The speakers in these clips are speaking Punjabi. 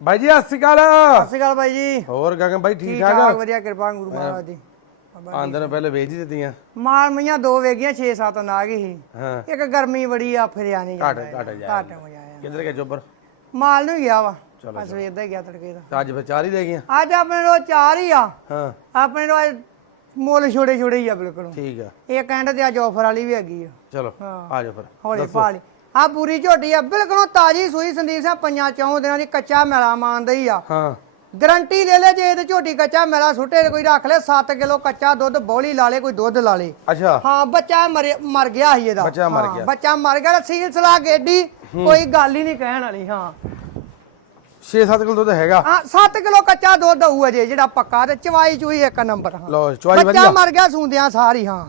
ਬਾਈ ਜੀ ਸਤਿ ਸ਼੍ਰੀ ਅਕਾਲ। ਸਤਿ ਸ਼੍ਰੀ ਅਕਾਲ ਬਾਈ ਜੀ। ਹੋਰ ਗਗਨ ਬਾਈ ਠੀਕ ਠੀਕ? ਵਧੀਆ ਕਿਰਪਾ ਗੁਰੂ ਮਹਾਰਾਜ ਦੀ। ਆਂਦਰ ਪਹਿਲੇ ਵੇਚ ਹੀ ਦਿੱਤੀਆਂ। ਮਾਲ ਮਈਆਂ ਦੋ ਵੇਗੀਆਂ 6-7 ਨਾਗ ਹੀ ਹਾਂ। ਇੱਕ ਗਰਮੀ ਬੜੀ ਆ ਫਿਰਿਆ ਨਹੀਂ ਘਟ ਘਟ ਜਾ ਘੱਟ ਹੋ ਜਾਇਆ ਕਿੱਧਰ ਗਿਆ ਚੋਬਰ ਮਾਲ ਨੂੰ ਗਿਆ ਵਾ। ਚਲੋ, ਸਵੇਰ ਦਾ ਗਿਆ ਤੜਕੇ ਦਾ। ਅੱਜ ਫਿਰ ਚਾਰ ਹੀ ਰਹਿ ਗਈਆਂ? ਅੱਜ ਆਪਣੇ ਰੋ ਚਾਰ ਹੀ ਆ। ਹਾਂ। ਆਪਣੇ ਰੋ ਮੁੱਲ ਛੋੜੇ ਛੋੜੇ ਹੀ ਆ ਬਿਲਕੁਲ। ਠੀਕ ਆ। ਇਹ ਕਹਿੰਦੇ ਤੇ ਅੱਜ ਆਫਰ ਵਾਲੀ ਵੀ ਹੈਗੀ ਆ। ਚਲੋ। ਆ ਜਾਓ ਫਿਰ। ਹੌਲੀ ਪਾਲੀ ਆ ਪੂਰੀ ਝੋਟੀ ਆ ਬਿਲਕੁਲ ਤਾਜੀ ਸੂਈ ਸੰਦੀਪ ਸਿੰਘ ਪੰਜਾਂ ਚੌਂ ਦਿਨਾਂ ਦੀ ਕੱਚਾ ਮੈਲਾ ਮਾਨਦਾ ਹੀ ਆ। ਹਾਂ। ਗਰੰਟੀ ਲੈ ਲੈ ਜੇ ਤੇ ਝੋਟੀ ਕੱਚਾ ਮੈਲਾ ਸੁੱਟੇ ਤੇ ਕੋਈ ਰੱਖ ਲੈ 7 ਕਿਲੋ ਕੱਚਾ ਦੁੱਧ ਬੋਲੀ ਲਾ ਲੇ ਕੋਈ ਦੁੱਧ ਲਾ ਲੇ। ਅੱਛਾ। ਹਾਂ ਬੱਚਾ ਮਰ ਮਰ ਗਿਆ ਸੀ ਇਹਦਾ। ਬੱਚਾ ਮਰ ਹਾਂ, ਗਿਆ। ਬੱਚਾ ਮਰ ਗਿਆ ਸੀਲ ਸਲਾ ਗੇਡੀ ਕੋਈ ਗੱਲ ਹੀ ਨਹੀਂ ਕਹਿਣ ਵਾਲੀ ਹਾਂ। 6-7 ਕਿਲੋ ਦੁੱਧ ਹੈਗਾ? ਹਾਂ 7 ਕਿਲੋ ਕੱਚਾ ਦੁੱਧ ਹੋਊ ਅਜੇ ਜਿਹੜਾ ਪੱਕਾ ਤੇ ਚਵਾਈ ਚੂਈ ਇੱਕ ਨੰਬਰ ਹਾਂ। ਲਓ ਚੁਆਈ ਬੱਚਾ ਵਧੀਆ। ਮਰ ਗਿਆ ਸੂੰਦਿਆਂ ਸਾਰੀ ਹਾਂ।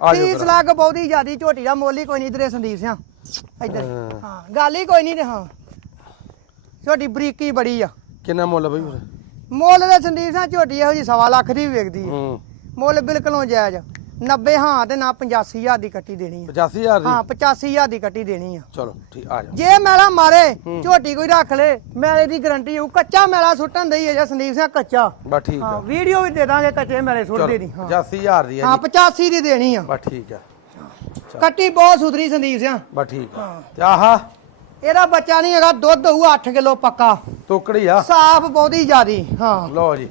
ਆ ਜਾਓ ਸੀਲ ਫਿਰ। ਸਲਾ ਬਹੁਤੀ ਜਿਆਦੀ ਝੋਟੀ ਦਾ ਮੁੱਲ ਕੋਈ ਨਹੀਂ ਇਧਰੇ ਸੰਦੀਪ ਸਿੰਘ। ਇੱਧਰ। ਹਾਂ। ਹਾਂ ਗੱਲ ਹੀ ਕੋਈ ਨਹੀਂ ਤੇ ਹਾਂ। ਝੋਟੀ ਬਰੀਕੀ ਬੜੀ ਆ। ਕਿੰਨਾ ਮੁੱਲ ਬਈ ਫਿਰ? ਮੁੱਲ ਦੇ ਸੰਦੀਪ ਸਿੰਘ ਝੋਟੀ ਇਹੋ ਜੀ ਸਵਾ ਲੱਖ ਦੀ ਵੀ ਵਿਕਦੀ ਹੈ ਹੂੰ। ਮੁੱਲ ਬਿਲਕੁਲੋਂ ਜਾਇਜ਼ 90 ਹਾਂ ਤੇ ਨਾ 85000 ਦੀ ਕੱਟੀ ਦੇਣੀ ਆ। 85000 ਦੀ? ਹਾਂ 85000 ਦੀ ਕੱਟੀ ਦੇਣੀ ਆ। ਚਲੋ ਠੀਕ ਆ ਜਾਓ ਜੇ ਮੈਲਾ ਮਾਰੇ ਝੋਟੀ ਕੋਈ ਰੱਖ ਲੇ ਮੈਲੇ ਦੀ ਗਰੰਟੀ ਹੋਊ। ਕੱਚਾ ਮੈਲਾ ਸੁੱਟਣ ਦਈ ਹੈ ਜੇ ਸੰਦੀਪ ਸਿੰਘ ਕੱਚਾ। ਬਸ ਠੀਕ ਹਾਂ ਆ ਵੀਡੀਓ ਵੀ ਦੇ ਦਾਂਗੇ ਕੱਚੇ ਮੈਲੇ ਸੁੱਟ ਦੇ ਹਾਂ। 85000 ਦੀ ਹਾਂ ਜੀ। 85 ਦੀ ਦੇਣੀ ਆ। ਬਸ ਠੀਕ ਆ। ਕੱਟੀ ਬਹੁਤ ਸੁਥਰੀ ਸੰਦੀਪ ਸਿੰਘ ਬਸ ਠੀਕ ਆ। ਤੇ ਆਹਾ ਇਹਦਾ ਬੱਚਾ ਨਹੀਂ ਹੈਗਾ ਦੁੱਧ ਹੋਊ 8 ਕਿਲੋ ਪੱਕਾ। ਤੋਕੜੀ ਆ। ਸਾਫ਼ ਬਹੁਤੀ ਜ਼ਿਆਦੀ ਹਾਂ। ਲਓ ਜੀ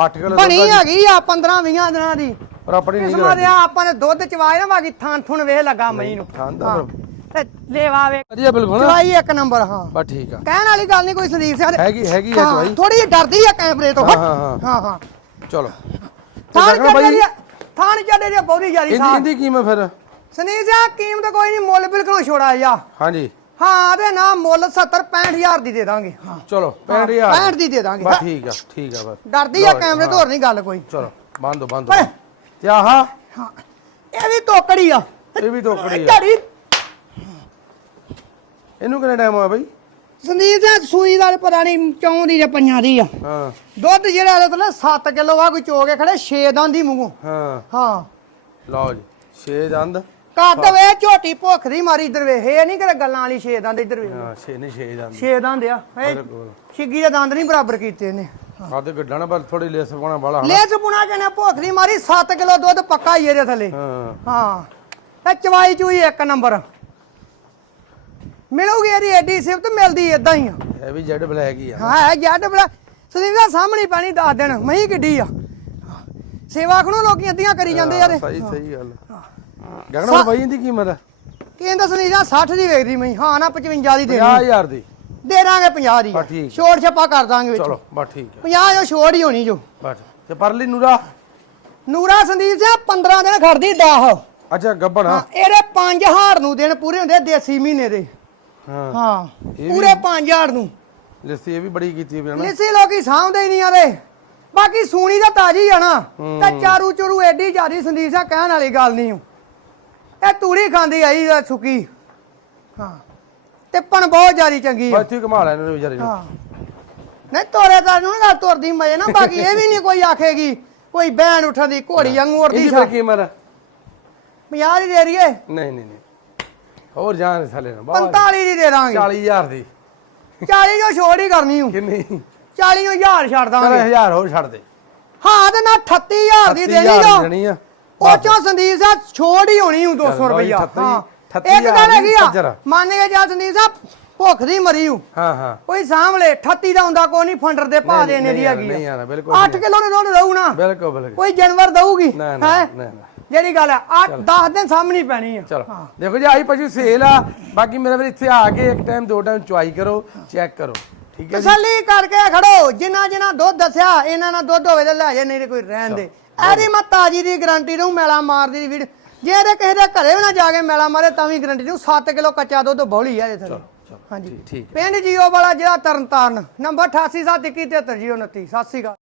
8 ਕਿਲੋ ਬਣੀ ਹੈਗੀ ਆ 15 20 ਦਿਨਾਂ ਦੀ। ਪਰ ਆਪਣੀ ਨਹੀਂ ਦੇ ਆਪਾਂ ਨੇ ਦੁੱਧ ਚਵਾਏ ਨਾ ਬਾਕੀ ਥਾਂ ਥੁਣ ਵੇਖ ਲੱਗਾ ਮਈ ਨੂੰ। ਹਾਂ। ਤੇ ਲੈਵਾ ਵੇ ਵਧੀਆ ਬਿਲਕੁਲ ਚਵਾਈ ਇੱਕ ਨੰਬਰ ਹਾਂ। ਬਸ ਠੀਕ ਆ। ਕਹਿਣ ਵਾਲੀ ਗੱਲ ਨਹੀਂ ਕੋਈ ਸੰਦੀਪ ਸਿੰਘ ਹੈਗੀ ਹੈਗੀ ਆ ਚਵਾਈ। ਥੋੜੀ ਜਿਹੀ ਡਰਦੀ ਆ ਕੈਮਰੇ ਤੋਂ। ਹਾਂ, ਹਾਂ, ਹਾਂ। ਹਾਂ ਚਲੋ। ਬਾਈ- ਚੱਡੇ ਦੀ ਦੀ ਬਹੁਤੀ ਜ਼ਿਆਦੀ ਸਾਹ ਇਹਦੀ ਕੀਮਤ ਫਿਰ? ਸਿੰਘ ਕੀਮਤ ਕੋਈ ਨਹੀਂ ਮੁੱਲ ਬਿਲਕੁਲ ਛੋੜਾ ਜਾ ਹਾਂਜੀ। ਹਾਂ ਤੇ ਨਾ ਮੁੱਲ 70 65000 ਦੀ ਦੇ ਦਾਂਗੇ। ਹਾਂ। ਚਲੋ 65000 65 ਦੀ ਦੇ ਦਾਂਗੇ। ਬਸ ਠੀਕ ਆ ਠੀਕ ਆ ਬਸ। ਡਰਦੀ ਆ ਕੈਮਰੇ ਤੋਂ ਹੋਰ ਨਹੀਂ ਗੱਲ ਕੋਈ। ਚਲੋ ਬੰਦ ਦੋ ਬੰਦ। ਤੇ ਆਹਾ? ਹਾਂ। ਇਹ ਵੀ ਤੋਕੜੀ ਆ। ਇਹ ਵੀ ਤੋਕੜੀ ਆ। ਝੜੀ ਇਹਨੂੰ ਕਿੰਨਾ ਟਾਈਮ ਹੋਇਆ ਬਈ? ਸੰਦੀਪ ਸਿੰਘ ਸੂਈ ਦਾ ਪਤਾ ਨਹੀਂ ਚੌਂ ਦੀ ਜਾਂ ਪੰਜਾਂ ਦੀ ਆ। ਹਾਂ। ਦੁੱਧ ਜਿਹੜਾ ਇਹਦੇ ਤੋਂ 7 ਕਿਲੋ ਆ ਕੋਈ ਚੋ ਕੇ ਖੜੇ 6 ਦੰਦ ਦੀ ਮੂੰਹੋਂ। ਹਾਂ। ਹਾਂ। ਲਓ ਜੀ ਛੇ ਦੰਦ। ਕੱਦ ਵੇ ਝੋਟੀ ਭੁੱਖ ਦੀ ਮਾਰੀ ਇਧਰ ਵੇ ਇਹ ਨਹੀਂ ਕਿਤੇ ਗੱਲਾਂ ਵਾਲੀ 6 ਦੰਦ ਇਧਰ ਵੇ। ਹਾਂ ਛੇ ਨਹੀਂ ਛੇ ਦੰਦ। 6 ਦੰਦ ਆ ਇਹ ਛਿੱਗੀ ਦੇ ਦੰਦ ਨਹੀਂ ਬਰਾਬਰ ਕੀਤੇ ਇਹਨੇ। ਆ ਤੇ ਗੱਡਾਂ ਨਾ ਪਰ ਥੋੜੀ ਲੇਸ ਪਾਉਣਾ ਬਾਲਾ ਲੈ ਸੁਪਨਾ ਕਹਿੰਦੇ ਭੁੱਖ ਦੀ ਮਾਰੀ 7 ਕਿਲੋ ਦੁੱਧ ਪੱਕਾ ਹੀ ਇਹਦੇ ਥੱਲੇ। ਹਾਂ। ਹਾਂ। ਇਹ ਚਵਾਈ ਚੂਈ ਇੱਕ ਨੰਬਰ। ਮਿਲੂਗੀ ਇਹਦੀ ਐਡੀ ਸਿਫਤ ਮਿਲਦੀ ਇਦਾਂ ਹੀ ਆ। ਇਹ ਵੀ ਜੈਡ ਬਲੈਕ ਹੀ ਆ। ਹਾਂ ਹੈ ਜੱਟ ਬੜਾ ਸੁਨੀਲ ਦਾ ਸਾਹਮਣੇ ਪਾਣੀ ਦੱਸ ਦੇਣ ਮਹੀਂ ਕਿੱਡੀ ਆ। ਸੇਵਾ ਖਣੋ ਲੋਕੀ ਅੱਧੀਆਂ ਕਰੀ ਜਾਂਦੇ ਯਾਰ ਸਹੀ ਸਹੀ ਗੱਲ। ਗਗਨ ਬਾਈ ਇਹਦੀ ਕੀਮਤ ਕਹਿੰਦਾ ਸੁਨੀਲ ਦਾ 60 ਦੀ ਵੇਚਦੀ ਮਹੀਂ ਹਾਂ ਨਾ 55 ਦੀ ਦੇਣੀ। 50000 ਦੀ। ਦੇ ਦਾਂਗੇ 50 ਦੀ। ਬਸ ਠੀਕ। ਛੋੜ ਛੱਪਾ ਕਰ ਦਾਂਗੇ ਵਿੱਚ। ਚਲੋ ਬਸ ਠੀਕ ਆ। 50 ਜੋ ਛੋੜ ਹੀ ਹੋਣੀ ਜੋ। ਬਸ। ਤੇ ਪਰਲੀ ਨੂਰਾ? ਨੂਰਾ ਸੰਦੀਪ ਸਿੰਘ 15 ਦਿਨ ਖੜਦੀ 10 ਅੱਛਾ ਗੱਬਣ। ਹਾਂ ਇਹਦੇ 5 ਹਾਰ ਨੂੰ ਦਿਨ ਪੂਰੇ ਹੁੰਦੇ ਦੇਸੀ ਮਹੀਨੇ ਦੇ। ਹਾਂ। ਹਾਂ ਇਹ ਪੂਰੇ 5 ਹਾਰ ਨੂੰ। ਲੱਸੀ ਇਹ ਵੀ ਬੜੀ ਕੀਤੀ ਵੀ ਨਾ। ਲਿੱਸੀ ਲੋਕੀ ਸਾਂਭਦੇ ਹੀ ਨਹੀਂ ਆਦੇ। ਬਾਕੀ ਸੂਣੀ ਦਾ ਤਾਜੀ ਆ ਨਾ। ਤੇ ਚਾਰੂ ਚਰੂ ਐਡੀ ਜਿਆਦੀ ਸੰਦੀਪ ਸਿੰਘ ਕਹਿਣ ਵਾਲੀ ਗੱਲ ਨਹੀਂ ਓ। ਇਹ ਤੂੜੀ ਖਾਂਦੀ ਆਈ ਆ ਸੁੱਕੀ। ਹਾਂ। ਤੇ ਪਣ ਬਹੁਤ ਜਿਆਦੀ ਚੰਗੀ ਆ। ਬਸ ਇੱਥੇ ਘਮਾ ਲੈਣ ਇਹਨੂੰ ਵਿਚਾਰੇ ਨੂੰ। ਹਾਂ। ਨਹੀਂ ਤੋਰੇ ਤਾਂ ਨੂੰ ਨਾ ਤੁਰਦੀ ਮਜੇ ਨਾ ਬਾਕੀ ਇਹ ਵੀ ਨਹੀਂ ਕੋਈ ਆਖੇਗੀ ਕੋਈ ਬੈਣ ਉੱਠਣ ਦੀ ਘੋੜੀ ਵਾਂਗੂ ਉੜਦੀ ਇਹਦੀ ਸਾ ਫਿਰ ਕੀਮਤ ਆ? 50 ਦੀ ਦੇ ਰਹੀਏ ਨਹੀਂ ਨਹੀਂ ਨਹੀਂ। ਹੋਰ ਜਾਣ ਥੱਲੇ ਨਾ ਬਾਹਰ। 45 ਦੀ ਦੇ ਦਾਂਗੇ। 40000 ਦੀ। 40 ਜੋ ਛੋੜ ਹੀ ਕਰਨੀ ਹੂੰ। ਕਿੰਨੀ? 40 ਹਜ਼ਾਰ ਛੱਡ ਦਾਂਗੇ। 1000 ਹੋਰ ਛੱਡ ਦੇ। ਹਾਂ ਤੇ ਨਾ 38000 ਦੀ ਦੇਣੀ 38000 ਜੋ ਦੇਣੀ ਆ। ਉਹ ਚੋਂ ਸੰਦੀਪ ਸਾਹਿਬ ਛੋੜ ਹੀ ਹੋਣੀ ਹੂੰ 200 ਚੱਲ ਲਓ ਜੀ, ਰੁਪਇਆ ਹਾਂ ਇੱਕ ਗੱਲ ਹੈਗੀ ਆ। ਮੰਨ ਕੇ ਜਾ ਸੰਦੀਪ ਸਾਹਿਬ ਭੁੱਖ ਦੀ ਮਰੀ ਹੂੰ। ਹਾਂ ਹਾਂ। ਕੋਈ ਸਾਹਮਣੇ 38 ਦਾ ਹੁੰਦਾ ਕੋਈ ਨਹੀਂ ਫੰਡਰ ਦੇ ਪਾ ਨਹੀਂ, ਦੇਣੇ ਦੀ ਨਹੀਂ ਹੈਗੀ ਨਹੀਂ ਯਾਰ, ਬਿਲਕੁਲ 8 ਕਿਲੋ ਦੇ ਦੁੱਧ ਦਊ ਨਾ। ਬਿਲਕੁਲ ਬਿਲਕੁਲ। ਕੋਈ ਜਾਨਵਰ ਦਊਗੀ ਨਾ ਨਾ ਹੈਂ? ਨਾ ਨਾ। ਜਿਹੜੀ ਗੱਲ ਹੈ 8 10 ਦਿਨ ਸਾਹਮਣੇ ਪੈਣੀ ਆ। ਚਲੋ। ਦੇਖੋ ਜੀ ਆਈ ਭਾਜੀ ਸੇਲ ਆ। ਬਾਕੀ ਮੇਰੇ ਵੀਰ ਇੱਥੇ ਆ ਕੇ ਇੱਕ ਟਾਈਮ ਦੋ ਟਾਈਮ ਚੁਆਈ ਕਰੋ ਚੈੱਕ ਕਰੋ। ਠੀਕ ਹੈ ਜੀ? ਤਸੱਲੀ ਕਰਕੇ ਖੜੋ। ਜਿੰਨਾ ਜਿੰਨਾ ਦੁੱਧ ਦੱਸਿਆ ਇਹਨਾਂ ਨਾਲ ਦੁੱਧ ਹੋਵੇ ਤੇ ਲੈ ਜਾ ਨਹੀਂ ਕੋਈ ਰਹਿਣ ਦੇ। ਐਦੀ ਮੈਂ ਤਾਜੀ ਦੀ ਗਾਰੰਟੀ ਦਊ ਮੈਲਾ ਮਾਰਦੀ ਦੀ ਵੀਡ ਜੇ ਤੇ ਕਿਸੇ ਦੇ ਘਰੇ ਵੀ ਨਾ ਜਾ ਕੇ ਮੈਲਾ ਮਾਰੇ ਤਾਂ ਵੀ ਗਾਰੰਟੀ ਦਊ 7 ਕਿਲੋ ਕੱਚਾ ਦੁੱਧ ਬੋਲੀ ਆ ਇਹਦੇ ਥੱਲੇ। ਹਾਂਜੀ। ਠੀਕ- ਪਿੰਡ ਜੀਓ ਵਾਲਾ ਜਿਹੜਾ ਤਰਨਤਾਰਨ ਨੰਬਰ 8871233029 ਸਤਿ ਸ਼੍ਰੀ ਅਕਾਲ।